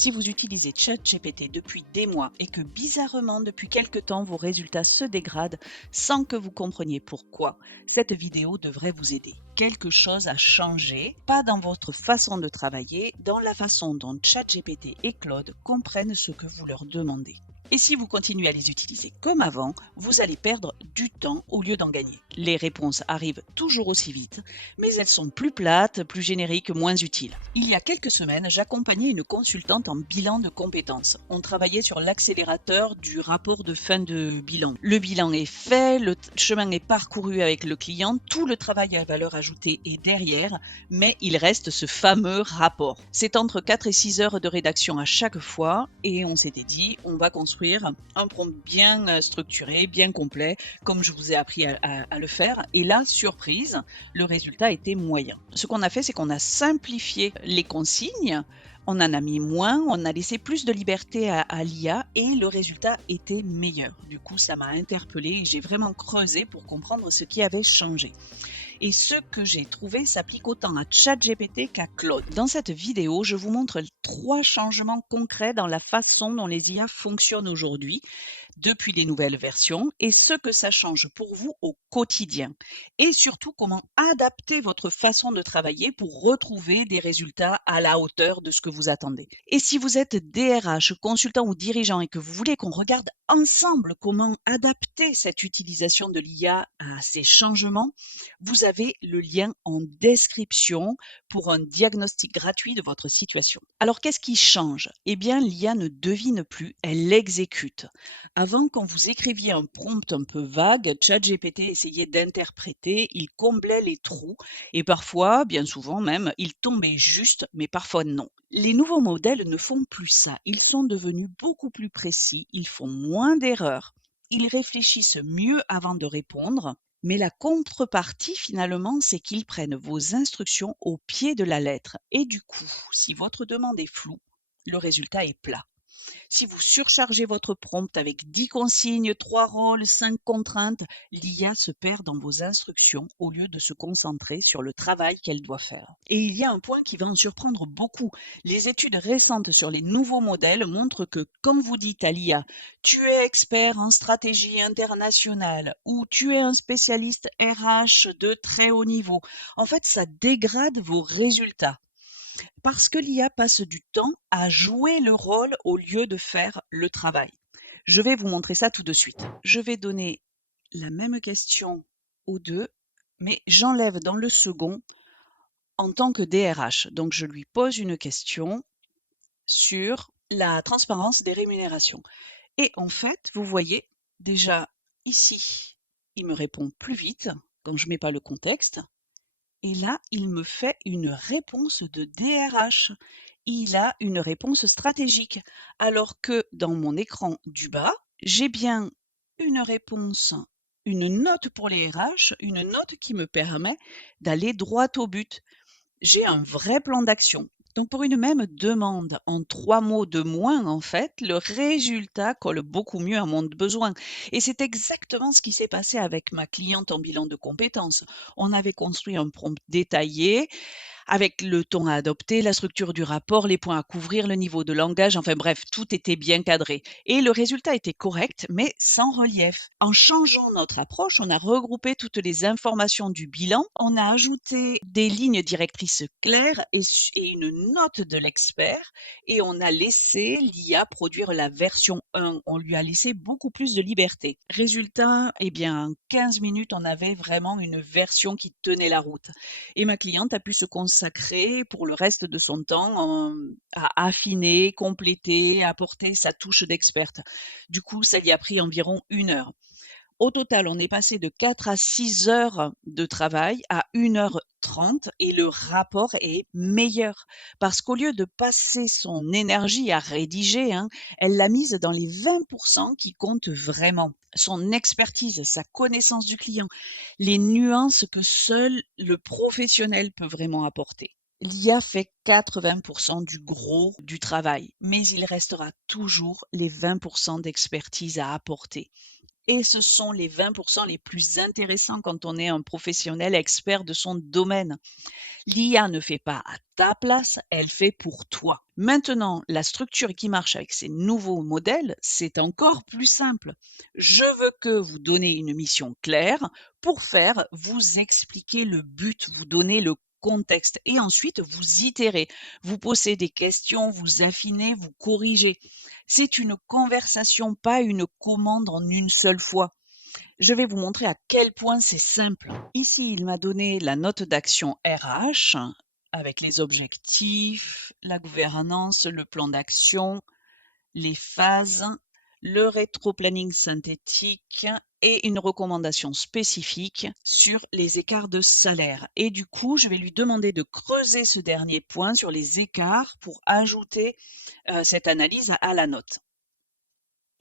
Si vous utilisez ChatGPT depuis des mois et que bizarrement depuis quelque temps vos résultats se dégradent sans que vous compreniez pourquoi, cette vidéo devrait vous aider. Quelque chose a changé, pas dans votre façon de travailler, dans la façon dont ChatGPT et Claude comprennent ce que vous leur demandez. Et si vous continuez à les utiliser comme avant, vous allez perdre du temps au lieu d'en gagner. Les réponses arrivent toujours aussi vite, mais elles sont plus plates, plus génériques, moins utiles. Il y a quelques semaines, j'accompagnais une consultante en bilan de compétences. On travaillait sur l'accélérateur du rapport de fin de bilan. Le bilan est fait, le chemin est parcouru avec le client, tout le travail à valeur ajoutée est derrière, mais il reste ce fameux rapport. C'est entre 4 et 6 heures de rédaction à chaque fois et on s'était dit, on va construire un prompt bien structuré, bien complet, comme je vous ai appris à le faire. Et là, surprise, le résultat était moyen. Ce qu'on a fait, c'est qu'on a simplifié les consignes, on en a mis moins, on a laissé plus de liberté à l'IA et le résultat était meilleur. Du coup, ça m'a interpellée et j'ai vraiment creusé pour comprendre ce qui avait changé. Et ce que j'ai trouvé s'applique autant à ChatGPT qu'à Claude. Dans cette vidéo, je vous montre 3 changements concrets dans la façon dont les IA fonctionnent aujourd'hui, depuis les nouvelles versions, et ce que ça change pour vous au quotidien. Et surtout, comment adapter votre façon de travailler pour retrouver des résultats à la hauteur de ce que vous attendez. Et si vous êtes DRH, consultant ou dirigeant et que vous voulez qu'on regarde ensemble comment adapter cette utilisation de l'IA à ces changements, vous avez le lien en description pour un diagnostic gratuit de votre situation. Alors, qu'est-ce qui change? Eh bien, l'IA ne devine plus, elle exécute. Avant, quand vous écriviez un prompt un peu vague, ChatGPT essayait d'interpréter, il comblait les trous et parfois, bien souvent même, il tombait juste, mais parfois non. Les nouveaux modèles ne font plus ça. Ils sont devenus beaucoup plus précis, ils font moins d'erreurs, ils réfléchissent mieux avant de répondre. Mais la contrepartie, finalement, c'est qu'ils prennent vos instructions au pied de la lettre. Et du coup, si votre demande est floue, le résultat est plat. Si vous surchargez votre prompt avec 10 consignes, 3 rôles, 5 contraintes, l'IA se perd dans vos instructions au lieu de se concentrer sur le travail qu'elle doit faire. Et il y a un point qui va en surprendre beaucoup. Les études récentes sur les nouveaux modèles montrent que quand vous dites à l'IA « tu es expert en stratégie internationale » ou « tu es un spécialiste RH de très haut niveau », en fait, ça dégrade vos résultats. Parce que l'IA passe du temps à jouer le rôle au lieu de faire le travail. Je vais vous montrer ça tout de suite. Je vais donner la même question aux deux, mais j'enlève dans le second en tant que DRH. Donc, je lui pose une question sur la transparence des rémunérations. Et en fait, vous voyez, déjà ici, il me répond plus vite quand je ne mets pas le contexte. Et là, il me fait une réponse de DRH. Il a une réponse stratégique. Alors que dans mon écran du bas, j'ai bien une réponse, une note pour les RH, une note qui me permet d'aller droit au but. J'ai un vrai plan d'action. Donc pour une même demande en 3 mots de moins, en fait, le résultat colle beaucoup mieux à mon besoin. Et c'est exactement ce qui s'est passé avec ma cliente en bilan de compétences. On avait construit un prompt détaillé avec le ton à adopter, la structure du rapport, les points à couvrir, le niveau de langage, enfin bref, tout était bien cadré. Et le résultat était correct, mais sans relief. En changeant notre approche, on a regroupé toutes les informations du bilan, on a ajouté des lignes directrices claires et une note de l'expert, et on a laissé l'IA produire la version 1. On lui a laissé beaucoup plus de liberté. Résultat, eh bien, en 15 minutes, on avait vraiment une version qui tenait la route. Et ma cliente a pu se consacrer pour le reste de son temps à affiner, compléter, apporter sa touche d'experte. Du coup, ça lui a pris environ 1 heure. Au total, on est passé de 4 à 6 heures de travail à 1h30 et le rapport est meilleur. Parce qu'au lieu de passer son énergie à rédiger, elle l'a mise dans les 20% qui comptent vraiment. Son expertise, sa connaissance du client, les nuances que seul le professionnel peut vraiment apporter. L'IA fait 80% du gros du travail, mais il restera toujours les 20% d'expertise à apporter. Et ce sont les 20% les plus intéressants quand on est un professionnel expert de son domaine. L'IA ne fait pas à ta place, elle fait pour toi. Maintenant, la structure qui marche avec ces nouveaux modèles, c'est encore plus simple. Je veux que vous donnez une mission claire. Pour faire, vous expliquez le but, vous donnez le contexte et ensuite vous itérez. Vous posez des questions, vous affinez, vous corrigez. C'est une conversation, pas une commande en une seule fois. Je vais vous montrer à quel point c'est simple. Ici, il m'a donné la note d'action RH avec les objectifs, la gouvernance, le plan d'action, les phases, le rétro-planning synthétique et une recommandation spécifique sur les écarts de salaire. Et du coup, je vais lui demander de creuser ce dernier point sur les écarts pour ajouter cette analyse à la note.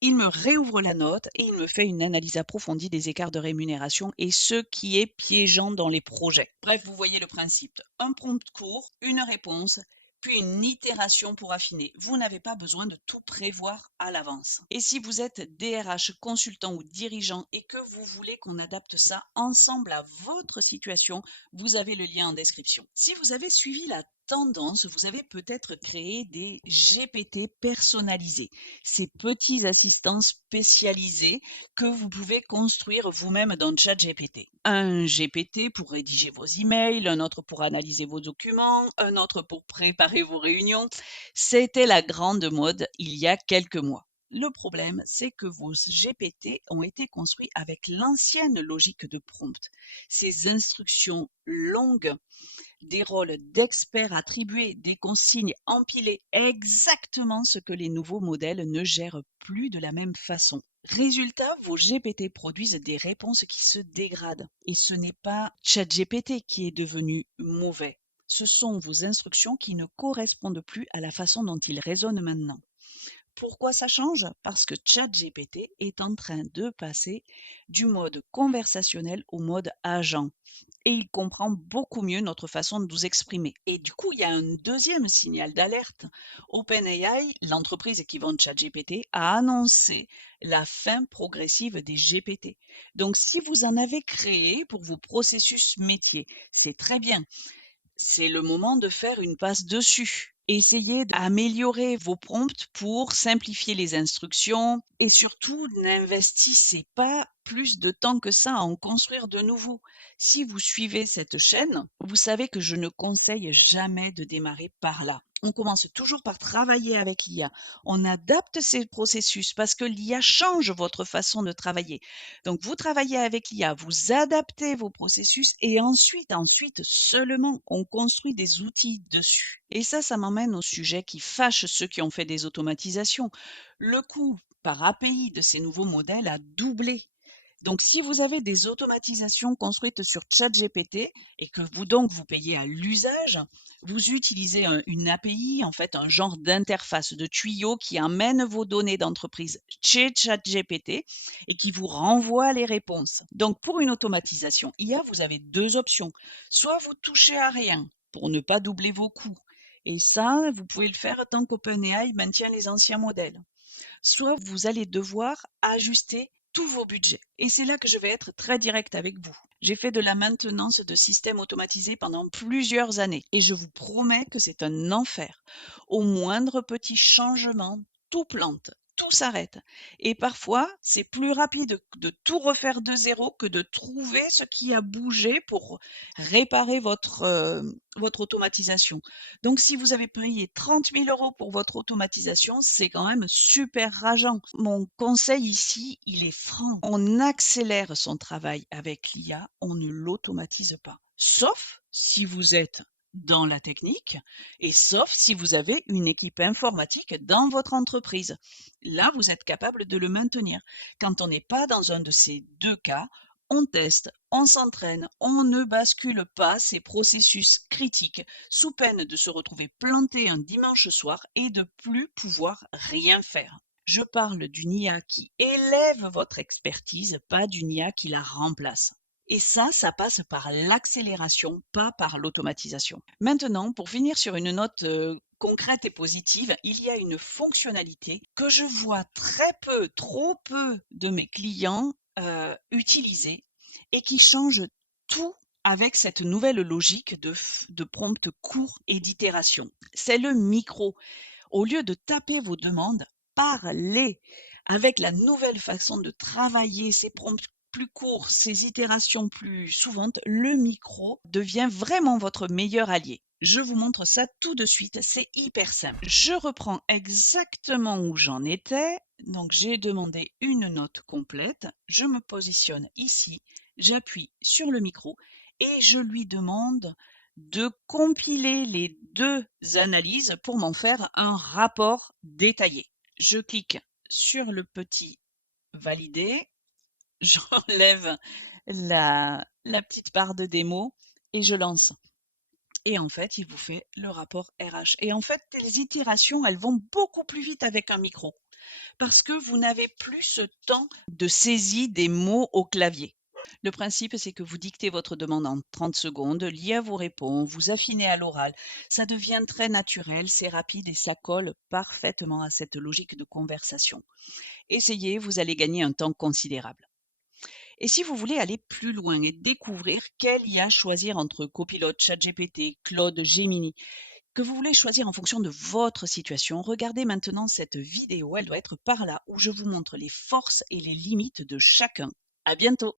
Il me réouvre la note et il me fait une analyse approfondie des écarts de rémunération et ce qui est piégeant dans les projets. Bref, vous voyez le principe. Un prompt court, une réponse, puis une itération pour affiner. Vous n'avez pas besoin de tout prévoir à l'avance. Et si vous êtes DRH, consultant ou dirigeant et que vous voulez qu'on adapte ça ensemble à votre situation, vous avez le lien en description. Si vous avez suivi la tendance, vous avez peut-être créé des GPT personnalisés, ces petits assistants spécialisés que vous pouvez construire vous-même dans ChatGPT. Un GPT pour rédiger vos emails, un autre pour analyser vos documents, un autre pour préparer vos réunions. C'était la grande mode il y a quelques mois. Le problème, c'est que vos GPT ont été construits avec l'ancienne logique de prompt. Ces instructions longues, des rôles d'experts attribués, des consignes empilées, exactement ce que les nouveaux modèles ne gèrent plus de la même façon. Résultat, vos GPT produisent des réponses qui se dégradent. Et ce n'est pas ChatGPT qui est devenu mauvais. Ce sont vos instructions qui ne correspondent plus à la façon dont il raisonne maintenant. Pourquoi ça change? Parce que ChatGPT est en train de passer du mode conversationnel au mode agent et il comprend beaucoup mieux notre façon de nous exprimer. Et du coup, il y a un deuxième signal d'alerte. OpenAI, l'entreprise qui vend ChatGPT, a annoncé la fin progressive des GPT. Donc, si vous en avez créé pour vos processus métiers, c'est très bien. C'est le moment de faire une passe dessus. Essayez d'améliorer vos prompts pour simplifier les instructions et surtout n'investissez pas plus de temps que ça à en construire de nouveaux. Si vous suivez cette chaîne, vous savez que je ne conseille jamais de démarrer par là. On commence toujours par travailler avec l'IA. On adapte ces processus parce que l'IA change votre façon de travailler. Donc, vous travaillez avec l'IA, vous adaptez vos processus et ensuite seulement, on construit des outils dessus. Et ça m'emmène au sujet qui fâche ceux qui ont fait des automatisations. Le coût par API de ces nouveaux modèles a doublé. Donc, si vous avez des automatisations construites sur ChatGPT et que vous payez à l'usage, vous utilisez une API, en fait, un genre d'interface de tuyau qui amène vos données d'entreprise chez ChatGPT et qui vous renvoie les réponses. Donc, pour une automatisation IA, vous avez deux options. Soit vous touchez à rien pour ne pas doubler vos coûts. Et ça, vous pouvez le faire tant qu'OpenAI maintient les anciens modèles. Soit vous allez devoir ajuster tous vos budgets. Et c'est là que je vais être très direct avec vous. J'ai fait de la maintenance de systèmes automatisés pendant plusieurs années et je vous promets que c'est un enfer. Au moindre petit changement, tout plante, tout s'arrête. Et parfois, c'est plus rapide de tout refaire de zéro que de trouver ce qui a bougé pour réparer votre automatisation. Donc, si vous avez payé 30 000 € pour votre automatisation, c'est quand même super rageant. Mon conseil ici, il est franc. On accélère son travail avec l'IA, on ne l'automatise pas. Sauf si vous êtes dans la technique et sauf si vous avez une équipe informatique dans votre entreprise. Là, vous êtes capable de le maintenir. Quand on n'est pas dans un de ces deux cas, on teste, on s'entraîne, on ne bascule pas ces processus critiques sous peine de se retrouver planté un dimanche soir et de plus pouvoir rien faire. Je parle d'une IA qui élève votre expertise, pas d'une IA qui la remplace. Et ça passe par l'accélération, pas par l'automatisation. Maintenant, pour finir sur une note concrète et positive, il y a une fonctionnalité que je vois très peu, trop peu de mes clients utiliser et qui change tout avec cette nouvelle logique de prompt court et d'itération. C'est le micro. Au lieu de taper vos demandes, parlez. Avec la nouvelle façon de travailler, ces prompts plus courts, ces itérations plus souvantes, le micro devient vraiment votre meilleur allié. Je vous montre ça tout de suite, c'est hyper simple. Je reprends exactement où j'en étais. Donc j'ai demandé une note complète, je me positionne ici, j'appuie sur le micro et je lui demande de compiler les 2 analyses pour m'en faire un rapport détaillé. Je clique sur le petit valider, j'enlève la petite barre de démo et je lance. Et en fait, il vous fait le rapport RH. Et en fait, les itérations, elles vont beaucoup plus vite avec un micro parce que vous n'avez plus ce temps de saisie des mots au clavier. Le principe, c'est que vous dictez votre demande en 30 secondes, l'IA vous répond, vous affinez à l'oral. Ça devient très naturel, c'est rapide et ça colle parfaitement à cette logique de conversation. Essayez, vous allez gagner un temps considérable. Et si vous voulez aller plus loin et découvrir quelle IA choisir entre Copilot, ChatGPT, Claude, Gemini, que vous voulez choisir en fonction de votre situation, regardez maintenant cette vidéo, elle doit être par là, où je vous montre les forces et les limites de chacun. À bientôt!